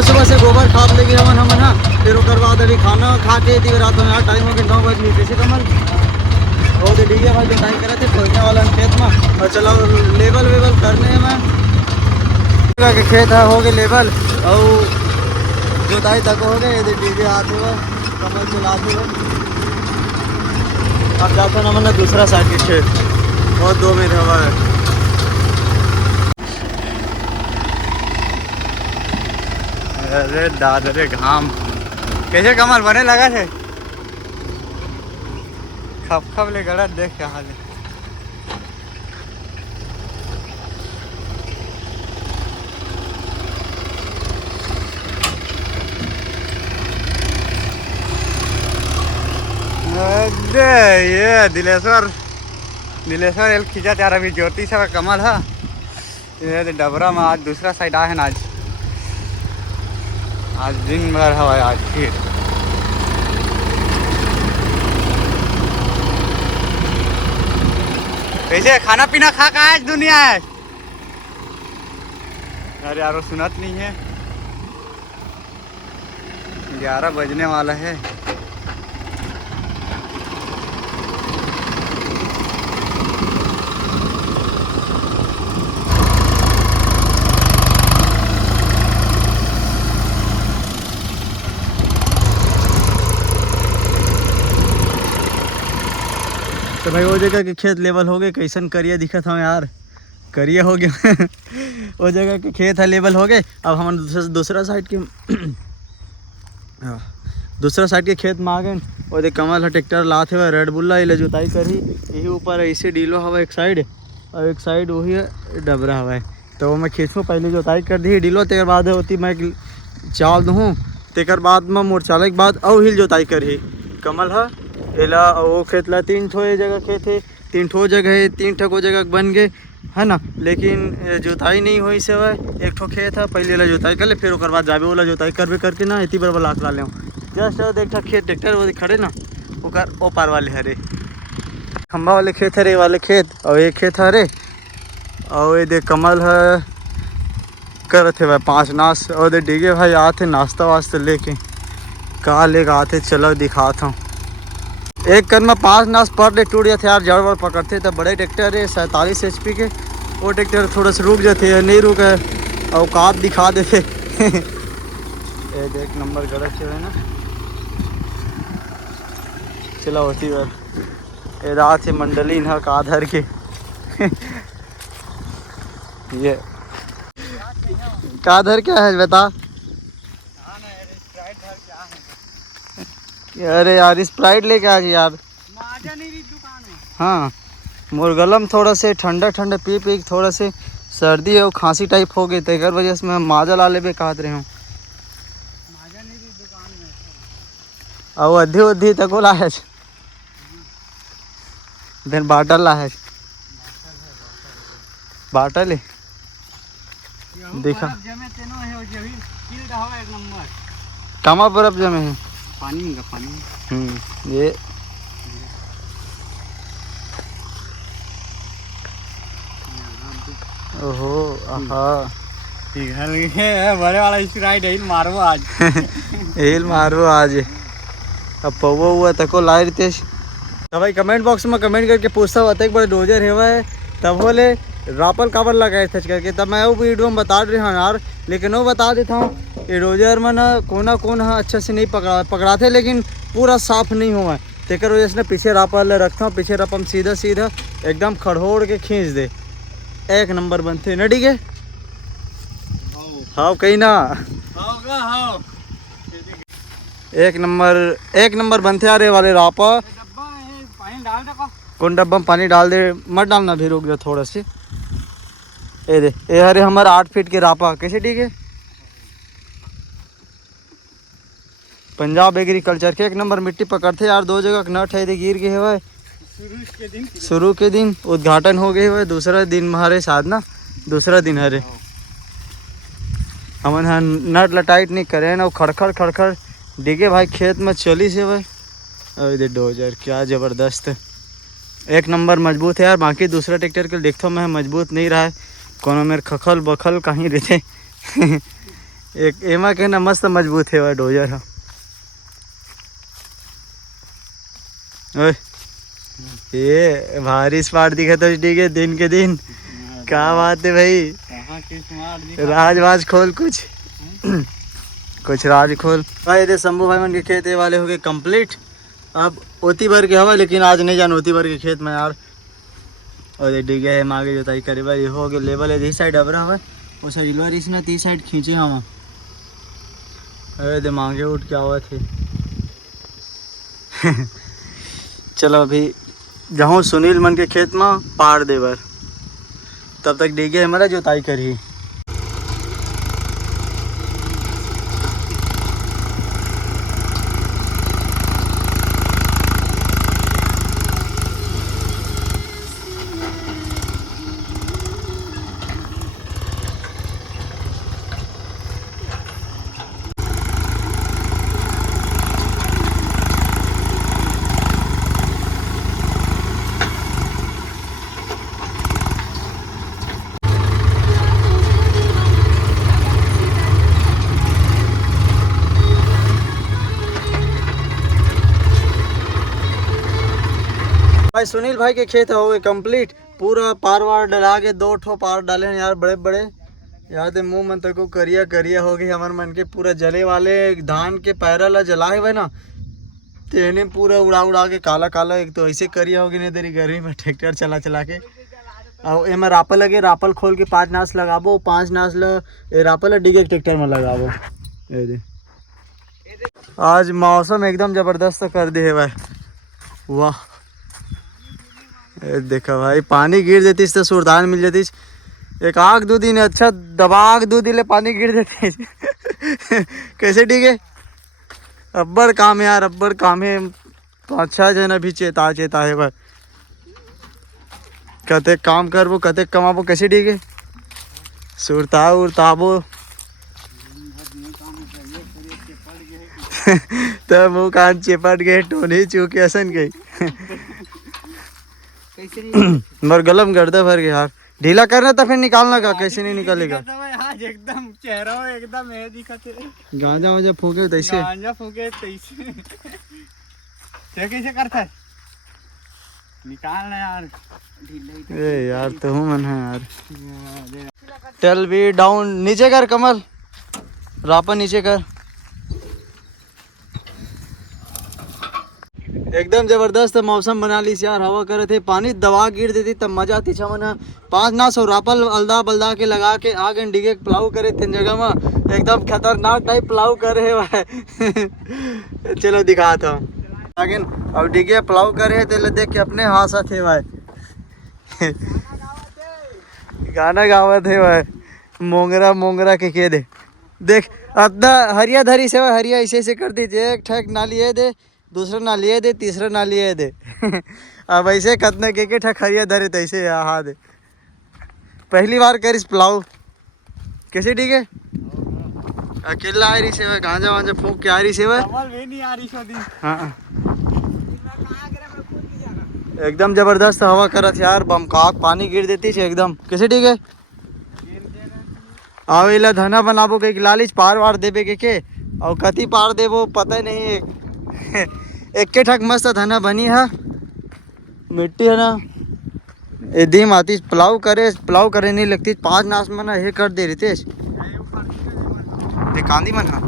सुबह सुबह से गोबर खाद लेके हमन हाँ, फिर ओकर बाद अभी खाना खा के थी रात में यहाँ टाइम हो गया 9 बजे कैसे कमल वो तो ठीक है भाई जोताई करे थे पहुँचने वाला खेत में और चलो लेवल वेवल करने में के खेत है हो गए लेवल और जोताई तक हो गए ये डीजे आते हुए कमल चलाते हुए अब जाते ना मैंने दूसरा साइड के खेत बहुत 2 मिनट हवा है। अरे दादरे घाम कैसे कमल बने लगा थे खप खप ले गलत देख के हाल अरे ये दिलेश्वर एल खींचा चार अभी ज्योति से कमल है ये डबरा में आज दूसरा साइड आए हैं ना आज दिन भर हवा आज फिर कैसे खाना पीना खा का आज दुनिया है अरे यारो सुनत नहीं है 11 बजने वाला है। तो भाई वो जगह के खेत लेवल हो गए कैसन करिया दिखत हूँ यार करिया हो गया वो जगह के खेत है लेवल हो गए। अब हम दूसरा साइड के दूसरा साइड के खेत में आ गए और देख कमल है ट्रैक्टर लाते हुए रेड बुल्ला ये जुताई करी यही ऊपर ऐसे डीलो हवा एक साइड और एक साइड वही है डबरा हवा है तो मैं खींचूँ पहले जुताई कर दी डीलो तेकर बाद होती मैं चाल दूँ तेकर बाद में मोरचाले के बाद और हिल जुताई करी कमल है एला वो खेत ला 3 ठो ये जगह खेत है 3 ठो जगह है 3 ठो जगह बन गए है ना लेकिन जुताई नहीं हुई से वह एक ठो खेत है पहले ला जुताई कर ले फिर ओकर बाद जाबे वाला जुताई करबे करके ना इतनी बराबर लाख ला ले जस्ट एक ठो खेत ट्रैक्टर वो खड़े ना ओकर ओ पार वाले हरे खम्बा वाले खेत हरे वाले खेत और एक खेत हरे और ये देख कमल है करते भाई 5 नाश और दे डिगे भाई आते नाश्ता वास्ते लेके कहा लेके आते चलो दिखाता हूँ एक कन में 5 नाश पर डे टूट जाते यार जड़ वड़ पकड़ते तो बड़े ट्रैक्टर है 47 HP के वो ट्रैक्टर थोड़ा सा रुक जाते नहीं रुके औकात दिखा देते ये देख नंबर गलत से है ना चला होती बार ये रात से मंडली ना काधर के ये काधर क्या है बता अरे यार स्प्राइट लेके आज यार दुकान है हाँ मोर गलम थोड़ा से ठंडा पी थोड़ा से सर्दी है और खांसी टाइप हो गई तो वजह से मैं माजा ला ले कहत रहे हूँ और अधी तक ला है देन बाटल ला है बाटल देखा कमा बर्फ जमे है पानी का पानी ये ओहो हाँ बड़े वाला स्प्राइट हिल मारो आज हिल मारो आज अब पौवा हुआ तको लाए रितेश तो भाई कमेंट बॉक्स में कमेंट करके पूछता हुआ एक बार डोजर है तब बोले रापल काबर लगाए थे करके तब मैं वो वीडियो में बता रही हूँ यार लेकिन वो बता देता हूँ ये डोजर में ना कोना अच्छे से नहीं पकड़ाते लेकिन पूरा साफ नहीं हुआ तेकर वजह से ना पीछे रापल रखता हूँ पीछे रापम सीधा एकदम खड़ोड़ के खींच दे एक नंबर बनते ना ठीक है हाँ कहीं ना एक नंबर बनते आ रहे वाले रापा कौन डब्बा में पानी डाल दे मत डालना भी रुक जा थोड़ा से ये दे ये हरे हमारा 8 फीट के रापा कैसे ठीक है पंजाब एग्रीकल्चर के 1 नंबर मिट्टी पकड़ते यार 2 जगह नट है गिर गए हुए शुरू के दिन उद्घाटन हो गए हुए दूसरा दिन हमारे साथ ना दूसरा दिन हरे हम नट लटाइट नहीं करे ना खड़खड़ डिगे भाई खेत में चली से भाई अरे डोजर क्या ज़बरदस्त 1 नंबर मजबूत है यार बाकी दूसरा ट्रैक्टर के देखता मैं मजबूत नहीं रहा है कोनो मेरे खखल बखल कहीं रहते एक एमा के ना मस्त मजबूत है वह डोजर है। ओए ये भारी स्मार्ट दिखा तो ठीक है दिन के दिन। क्या बात है भाई, राजवाज खोल कुछ कुछ राज खोल भाई। ये शंभू भाई मन के खेत ये वाले हो गए कंप्लीट। अब ओती भर के हवा, लेकिन आज नहीं जान ओती भर के खेत में यार। और ये डिगे है आगे जोताई करे भाई हो गए लेवल है। इस साइड अबरा हुआ वो साइड इलवार इस ना 30 साइड खींचे हम। अरे दिमागे उठ क्या हुआ थे चलो अभी जाऊँ सुनील मन के खेत में पार देवर, तब तक डिगे हमारा जोताई करी। भाई सुनील भाई के खेत हो गए कंप्लीट। पूरा पार वार डला के 2 ठो पार डाले हैं यार बड़े बड़े। यार ते मुंह मन तक को करिया करिया हो गई हमारे मन के। पूरा जले वाले धान के पैरा ला जलाए हुए ना, तेने पूरा उड़ा उड़ा के काला काला। एक तो ऐसे करिया होगी नहीं तेरी गर्मी में ट्रैक्टर चला चला के। और एम रापल लगे, रापल खोल के 5 नास लगाबो, 5 नास रापल डिगे ट्रैक्टर में लगाबो। आज मौसम एकदम जबरदस्त कर दे है भाई, वाह। देखा भाई पानी गिर देती तो सुरदान मिल जाती। एक आग 2 दिन अच्छा दबाग 2 दिन पानी गिर देते कैसे डिगे। अब्बर काम है यार, अब्बर काम है। 5-6 जना भी चेता चेता है भाई। कते काम करबो कते कमाबो कैसे डिगे सुरताओ उरताबो तो मुँह कान चिपट गए, टोनी चूके असन गई मर गलम गर्दा भर गया यार। ढीला करना तो फिर निकालना का, कैसे नहीं निकलेगा। आज एकदम चेहरा एकदम है दिखते। गांजा वांजा फूके तैसे, गांजा फूके तैसे कैसे करता है निकालना यार। ए यार तो हूँ मन है यार। टेल बी डाउन, नीचे कर कमल, रापा नीचे कर। एकदम जबरदस्त मौसम बना ली यार। हवा करे थे, पानी दवा गिर देती तब मजा आती छमना। 5 नास और रापल अलदा बलदा के लगा के आगे डिगे प्लाऊ करे 3 जगह में। एकदम खतरनाक टाइप प्लाऊ करे भाई चलो दिखाता हूँ आगे। अब डिगे प्लाऊ करे तो देख के अपने हाथ थे भाई गाना गावत है भाई। मोंगरा मोंगरा के दे देख अद्धा हरिया धरी से हरिया ऐसे ऐसे कर दीजिए। एक ठक नाली है दे, दूसरा नाली है दे, तीसरा नाली है दे अब ऐसे कतने के ठक हरिया धरे तो ऐसे हाँ दे। पहली बार करिस प्लाऊ कैसे ठीक है। अकेला आ रही से गांजा वांजा फूक के आ रही से हाँ। एकदम जबरदस्त हवा करत यार, बमकाक पानी गिर देती है एकदम। कैसे ठीक है आवेला धना बनाबो के लालिच पार वार देबे के और कति पार देबो पता ही नहीं एक के ठक मस्त धना बनी है। मिट्टी है ना एदीम आती प्लाऊ करे नहीं लगती। 5 नास में ना ये कर दे रही थे कांदी मन। हाँ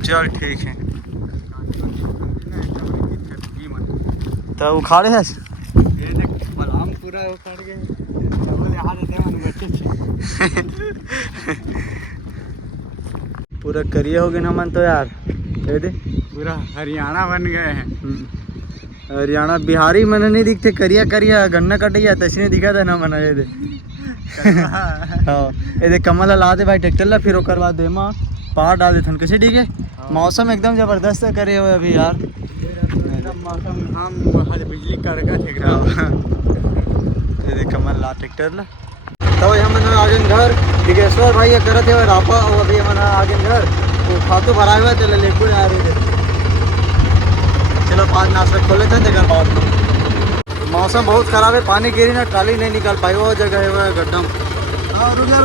चल ठीक है तो उखाड़े है पूरा उखाड़ गए पूरा करिए हो गए ना मन तो यार। दे पूरा हरियाणा बन गए हैं। हरियाणा बिहारी मन नहीं दिखते, करिया करिया गन्ना कटिया तैसे दिखा था ना मना। ये दे हाँ ये दे कमल ला दे भाई ट्रैक्टर ला, फिर ओकर बाद दे माँ पहाड़ डाल देथन। कैसे ठीक है मौसम एकदम जबरदस्त करे हुए अभी यार। मौसम हम बिजली कड़का थे ये दे कमल ला ट्रैक्टर ला तो हम आगे घर दिगेश्वर भाई ये करते हुए रापा। और अभी हम आगे घर वो खातू भरा हुआ चले लेकुड़ आ रही थे। चलो 5 नास खोले थे घर बाद। मौसम बहुत ख़राब है, पानी गिरी ना ट्राली नहीं निकाल पाई वो जगह है वो गड्ढा। हाँ रुक जा